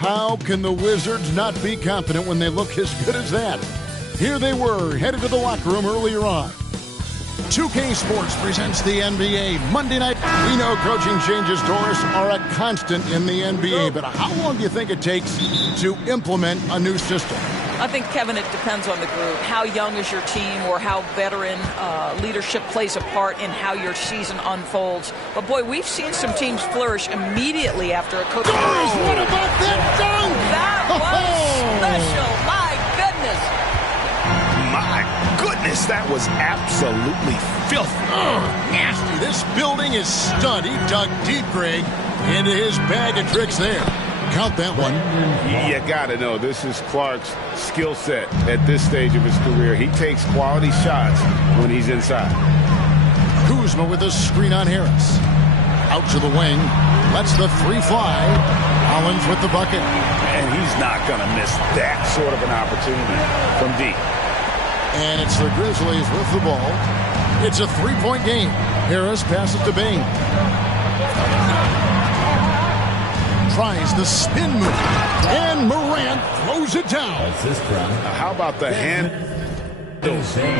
How can the Wizards not be confident when they look as good as that? Here they were, headed to the locker room earlier on. 2K Sports presents the NBA Monday night. We know coaching changes, Doris, are a constant in the NBA, but how long do you think it takes to implement a new system? I think, Kevin, it depends on the group. How young is your team, or how veteran leadership plays a part in how your season unfolds. But, boy, we've seen some teams flourish immediately after a coach. Doris, what about that dunk? That was special. My goodness. My goodness, that was absolutely filthy. Nasty. This building is stud. He dug deep, Greg, into his bag of tricks there. Count that one. You got to know, this is Clark's skill set at this stage of his career. He takes quality shots when he's inside. Kuzma with a screen on Harris. Out to the wing. Lets the three fly. Collins with the bucket. And he's not going to miss that sort of an opportunity from deep. And it's the Grizzlies with the ball. It's a three-point game. Harris passes to Bain. Tries the spin move, and Morant throws it down. How about the hand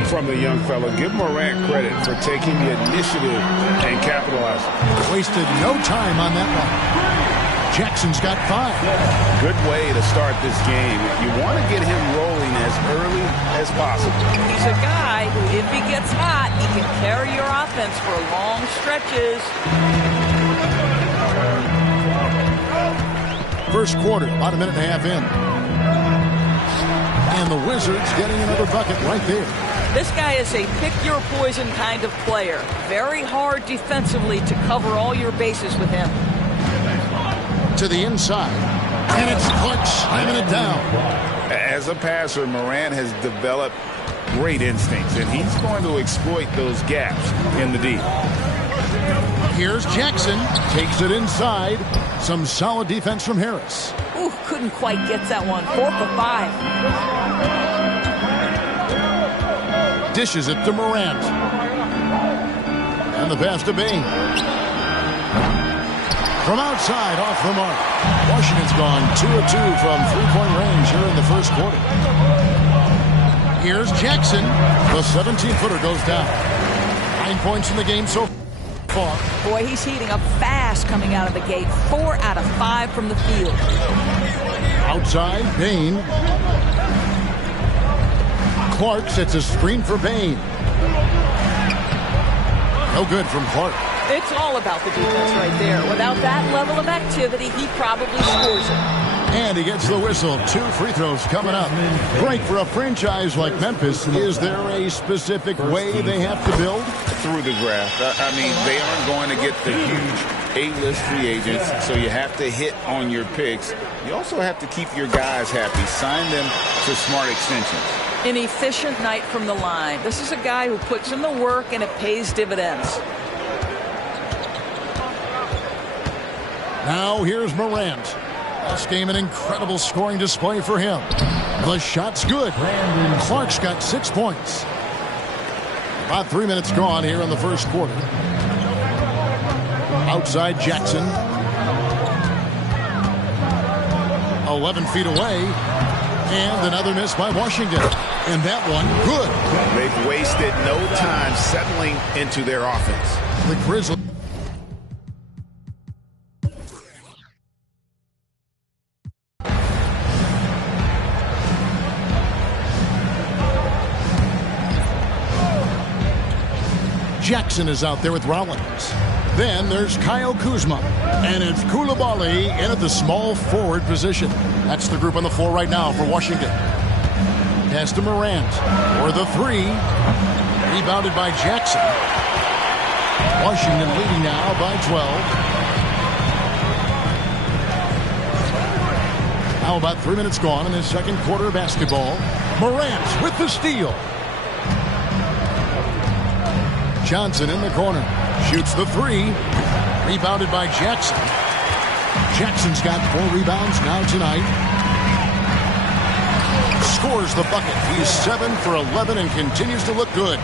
from the young fella? Give Morant credit for taking the initiative and capitalizing. Wasted no time on that one. Jackson's got 5. Good way to start this game. You want to get him rolling as early as possible. He's a guy who, if he gets hot, he can carry your offense for long stretches. First quarter, about a minute and a half in. And the Wizards getting another bucket right there. This guy is a pick-your-poison kind of player. Very hard defensively to cover all your bases with him. To the inside. And it's Clark slamming it down. As a passer, Morant has developed great instincts, and he's going to exploit those gaps in the deep. Here's Jackson. Takes it inside. Some solid defense from Harris. Ooh, couldn't quite get that one. 4 for 5. Dishes it to Morant. And the pass to Bain. From outside, off the mark. Washington's gone 2 of 2 from three-point range here in the first quarter. Here's Jackson. The 17-footer goes down. 9 points in the game so far. Boy, he's heating up fast coming out of the gate. 4 out of 5 from the field. Outside, Bain. Clark sets a screen for Bain. No good from Clark. It's all about the defense right there. Without that level of activity, he probably scores it. And he gets the whistle. 2 free throws coming up. Right, for a franchise like Memphis, is there a specific way they have to build? Through the draft. I mean, they aren't going to get the huge A-list free agents, so you have to hit on your picks. You also have to keep your guys happy. Sign them to smart extensions. An efficient night from the line. This is a guy who puts in the work, and it pays dividends. Now here's Morant. This game an incredible scoring display for him. The shot's good. Clark's got 6 points. About 3 minutes gone here in the first quarter. Outside Jackson. 11 feet away. And another miss by Washington. And that one, good. They've wasted no time settling into their offense. The Grizzlies. Jackson is out there with Rollins. Then there's Kyle Kuzma. And it's Koulibaly in at the small forward position. That's the group on the floor right now for Washington. Pass to Morant for the 3. Rebounded by Jackson. Washington leading now by 12. Now about 3 minutes gone in the second quarter of basketball. Morant with the steal. Johnson in the corner. Shoots the 3. Rebounded by Jackson. Jackson's got 4 rebounds now tonight. Scores the bucket. He's 7 for 11 and continues to look good.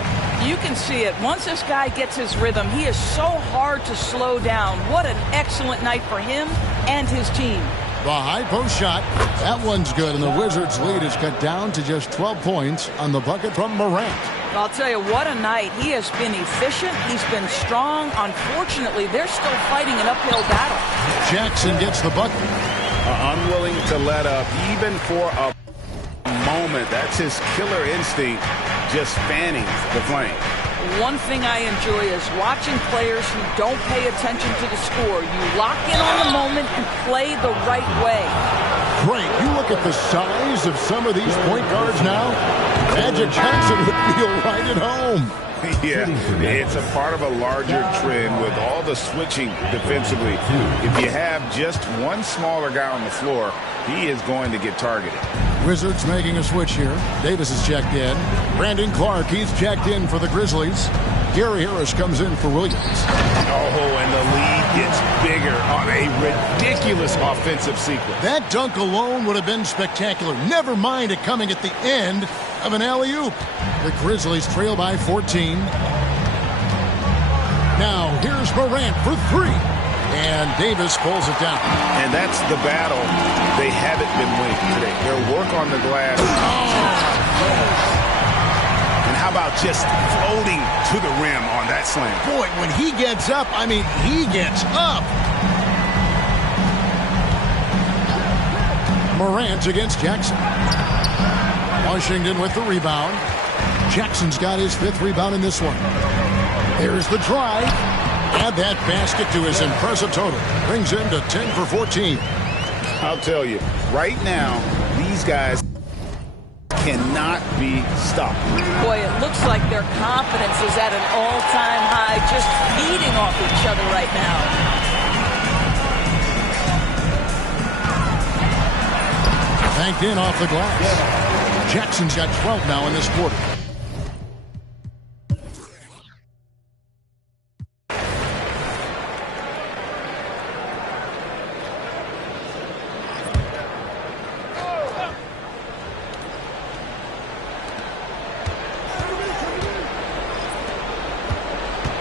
You can see it. Once this guy gets his rhythm, he is so hard to slow down. What an excellent night for him and his team. The high post shot. That one's good, and the Wizards' lead is cut down to just 12 points on the bucket from Morant. I'll tell you, what a night. He has been efficient. He's been strong. Unfortunately, they're still fighting an uphill battle. Jackson gets the bucket. Unwilling to let up, even for a moment. That's his killer instinct, just fanning the flame. One thing I enjoy is watching players who don't pay attention to the score. You lock in on the moment and play the right way. Great. You look at the size of some of these point guards now. Magic Johnson would feel right at home. Yeah, it's a part of a larger trend with all the switching defensively. If you have just one smaller guy on the floor, he is going to get targeted. Wizards making a switch here. Davis is checked in. Brandon Clark, he's checked in for the Grizzlies. Gary Harris comes in for Williams. Oh, and the lead gets bigger on a ridiculous offensive sequence. That dunk alone would have been spectacular. Never mind it coming at the end of an alley-oop. The Grizzlies trail by 14. Now, here's Morant for three. And Davis pulls it down. And that's the battle they haven't been winning today. Their work on the glass. And how about just floating to the rim on that slam? Boy, when he gets up, I mean, he gets up. Morant against Jackson. Washington with the rebound. Jackson's got his fifth rebound in this one. There's the drive. Add that basket to his impressive total. Brings him to 10 for 14. I'll tell you, right now, these guys cannot be stopped. Boy, it looks like their confidence is at an all-time high, just feeding off each other right now. Banked in off the glass. Jackson's got 12 now in this quarter.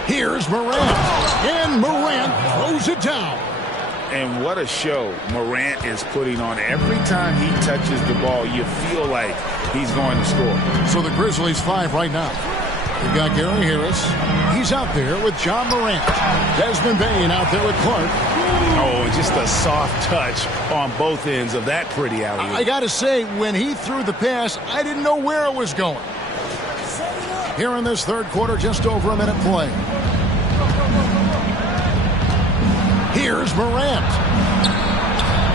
Here's Morant. And Morant throws it down. And what a show Morant is putting on. Every time he touches the ball, you feel like he's going to score. So the Grizzlies 5 right now. They've got Gary Harris. He's out there with John Morant. Desmond Bane out there with Clark. Oh, just a soft touch on both ends of that pretty alley. I got to say, when he threw the pass, I didn't know where it was going. Here in this third quarter, just over a minute play. Here's Morant.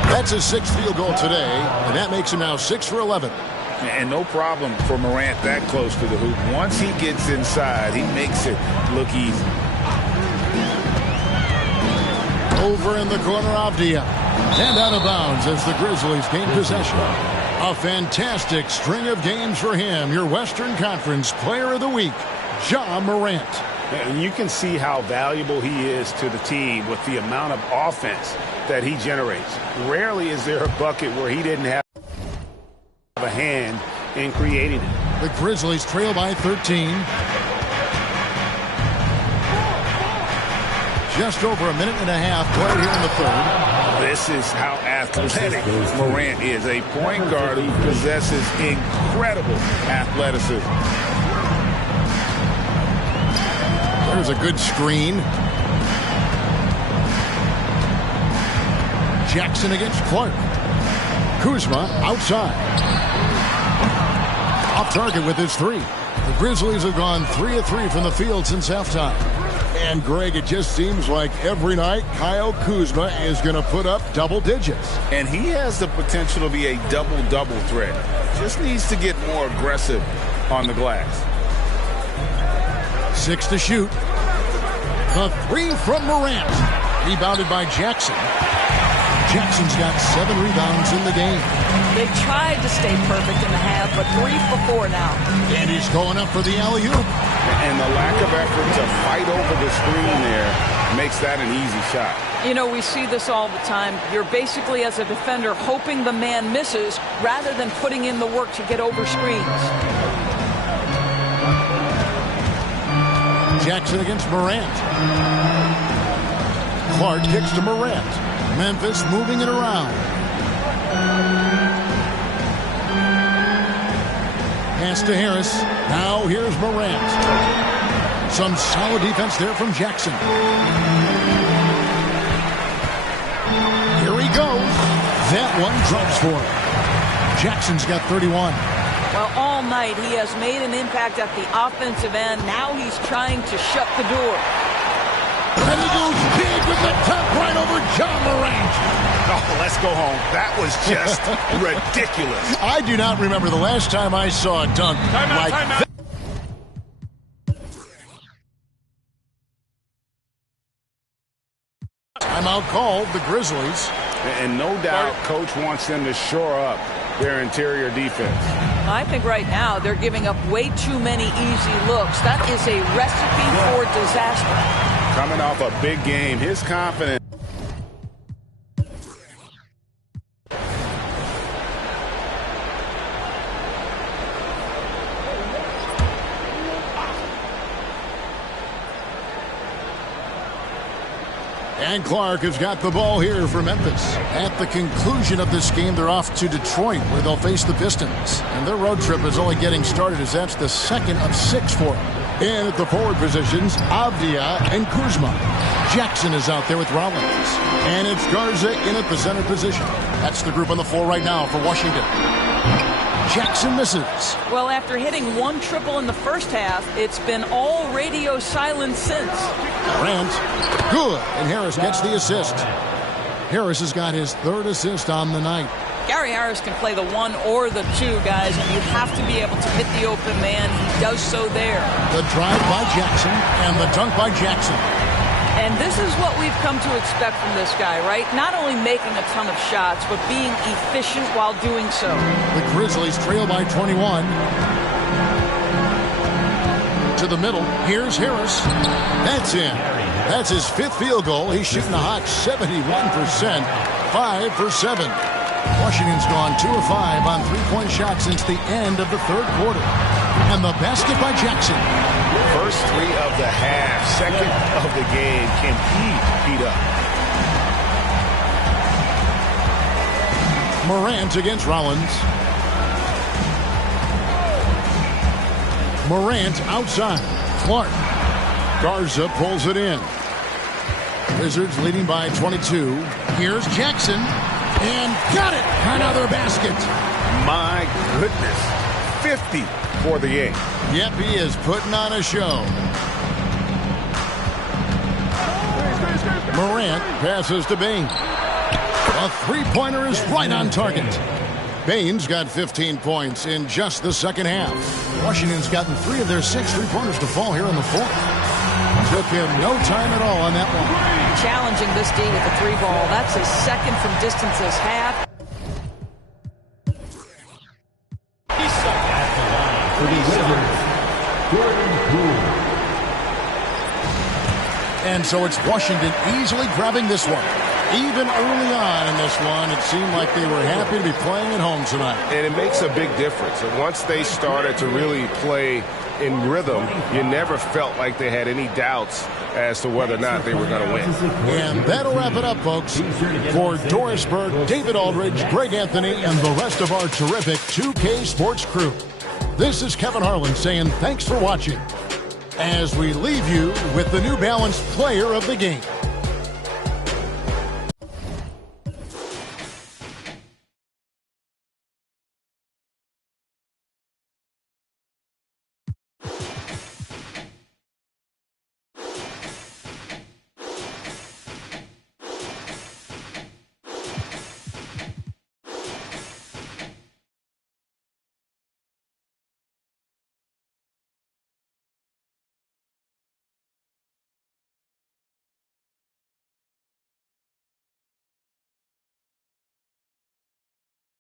That's his sixth field goal today, and that makes him now 6 for 11. And no problem for Morant that close to the hoop. Once he gets inside, he makes it look easy. Over in the corner, Avdia. And out of bounds as the Grizzlies gain possession. A fantastic string of games for him. Your Western Conference Player of the Week, Ja Morant. And you can see how valuable he is to the team with the amount of offense that he generates. Rarely is there a bucket where he didn't have a hand in creating it. The Grizzlies trail by 13. Just over a minute and a half played here in the third. This is how athletic Morant is. A point guard who possesses incredible athleticism. There's a good screen. Jackson against Clark. Kuzma outside. Off target with his three. The Grizzlies have gone 3 of 3 from the field since halftime. And Greg, it just seems like every night Kyle Kuzma is going to put up double digits. And he has the potential to be a double-double threat. Just needs to get more aggressive on the glass. 6 to shoot. The three from Morant. Rebounded by Jackson. Jackson's got 7 rebounds in the game. They tried to stay perfect in the half, but 3 for 4 now. And he's going up for the alley-oop. And the lack of effort to fight over the screen there makes that an easy shot. You know, we see this all the time. You're basically, as a defender, hoping the man misses rather than putting in the work to get over screens. Jackson against Morant. Clark kicks to Morant. Memphis moving it around. Pass to Harris. Now here's Morant. Some solid defense there from Jackson. Here he goes. That one drops for him. Jackson's got 31. Well, all night he has made an impact at the offensive end. Now he's trying to shut the door. And he goes big with the top right over John Morant. Oh, let's go home. That was just ridiculous. I do not remember the last time I saw a dunk like that. Timeout called, the Grizzlies. And no doubt Coach wants them to shore up their interior defense. I think right now they're giving up way too many easy looks. That is a recipe for disaster. Coming off a big game, his confidence. And Clark has got the ball here for Memphis. At the conclusion of this game, they're off to Detroit, where they'll face the Pistons. And their road trip is only getting started, as that's the second of 6 for them. In at the forward positions, Avdia and Kuzma. Jackson is out there with Rollins. And it's Garza in at the center position. That's the group on the floor right now for Washington. Jackson misses. Well, after hitting 1 triple in the first half, it's been all radio silence since. Morant, good, and Harris gets the assist. Harris has got his 3rd assist on the night. Gary Harris can play the 1 or the 2, guys, and you have to be able to hit the open man. He does so there. The drive by Jackson and the dunk by Jackson. And this is what we've come to expect from this guy, right? Not only making a ton of shots, but being efficient while doing so. The Grizzlies trail by 21. To the middle. Here's Harris. That's in. That's his 5th field goal. He's shooting a hot 71%. 5 for 7. Washington's gone 2 of 5 on 3-point shots since the end of the 3rd quarter. And the basket by Jackson. First 3 of the half, 2nd of the game. Can he heat up? Morant against Rollins. Morant outside. Clark. Garza pulls it in. Wizards leading by 22. Here's Jackson. And got it! Another basket. My goodness. 50 for the game. Yep, he is putting on a show. Morant passes to Bain. A 3-pointer is right on target. Bain's got 15 points in just the 2nd half. Washington's gotten 3 of their 6 3-pointers to fall here in the 4th. Took him no time at all on that one. Challenging this D with the 3 ball. That's his 2nd from distance this half. And so it's Washington easily grabbing this one. Even early on in this one, it seemed like they were happy to be playing at home tonight. And it makes a big difference. And once they started to really play in rhythm, you never felt like they had any doubts as to whether or not they were going to win. And that'll wrap it up, folks. For Doris Burke, David Aldridge, Greg Anthony, and the rest of our terrific 2K Sports crew, this is Kevin Harlan saying thanks for watching as we leave you with the New Balance Player of the Game.